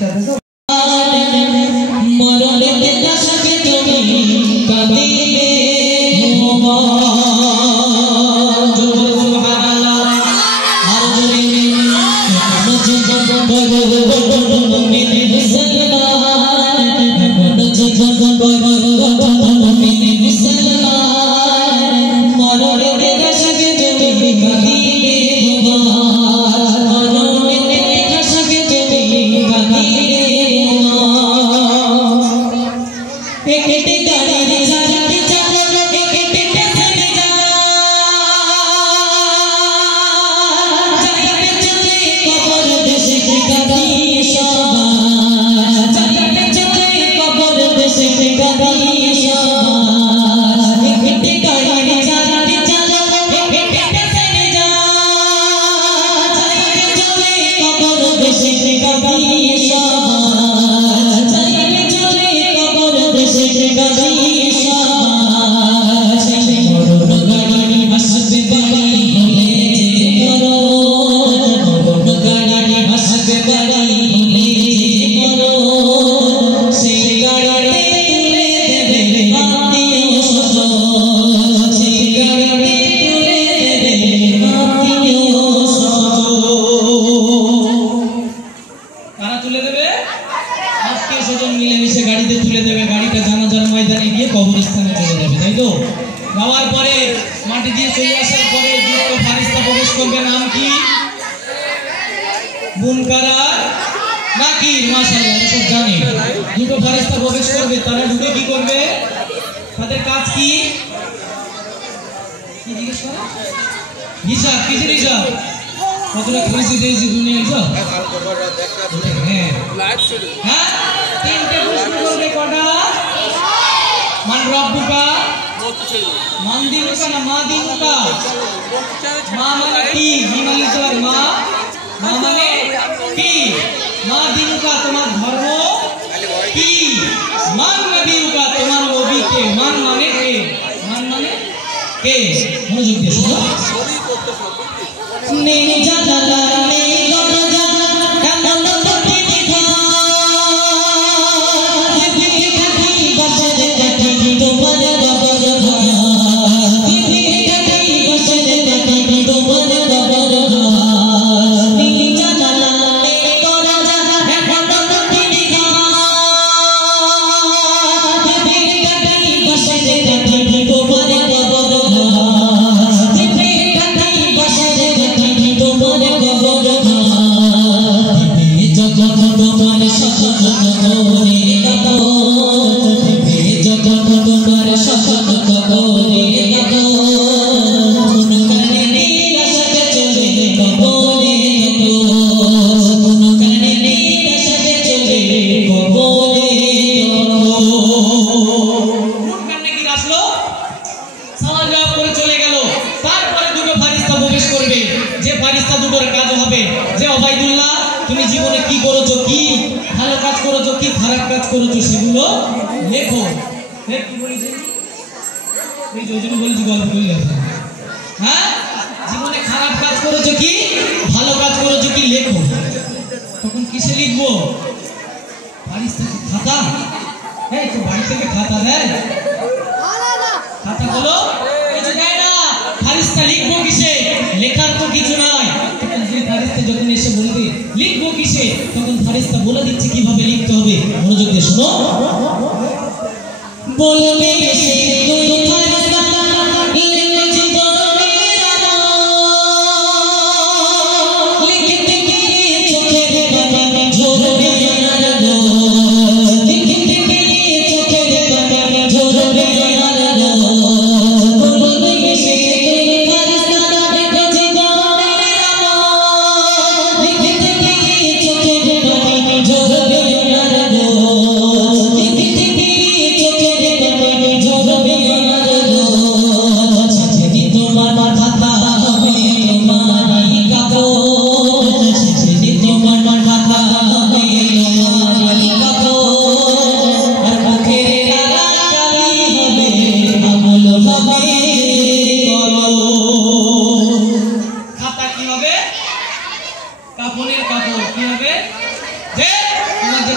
Jodoh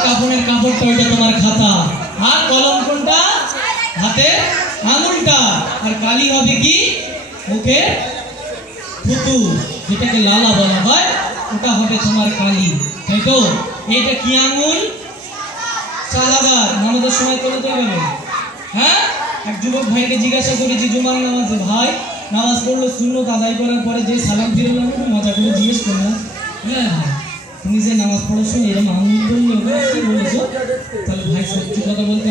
কাপড়ের কাপড়টা ওইটা তোমার খাতা, আর কলম কোনটা? হাতে আঙুলটা। আর কালি হবে কি? মুখে থুতু, যেটাকে লালা বলা হয়, ওটা হবে তোমার কালি, তাই তো? এটা কি আঙুল? চালাবার। নামাজের সময় করে তো গেল, হ্যাঁ? এক যুবক ভাইকে জিজ্ঞাসা করেছি জুমার নামাজে, ভাই নামাজ পড়লো সুন্নত আদায় করার পরে যে সালাম ফিরলাম, মজা করে জিজ্ঞেস করলাম, হ্যাঁ তুমি যে নামাজ পড়েছো এরকম আঙুল করলো, কি বলেছো? তাহলে ভাই সত্যি কথা বলতে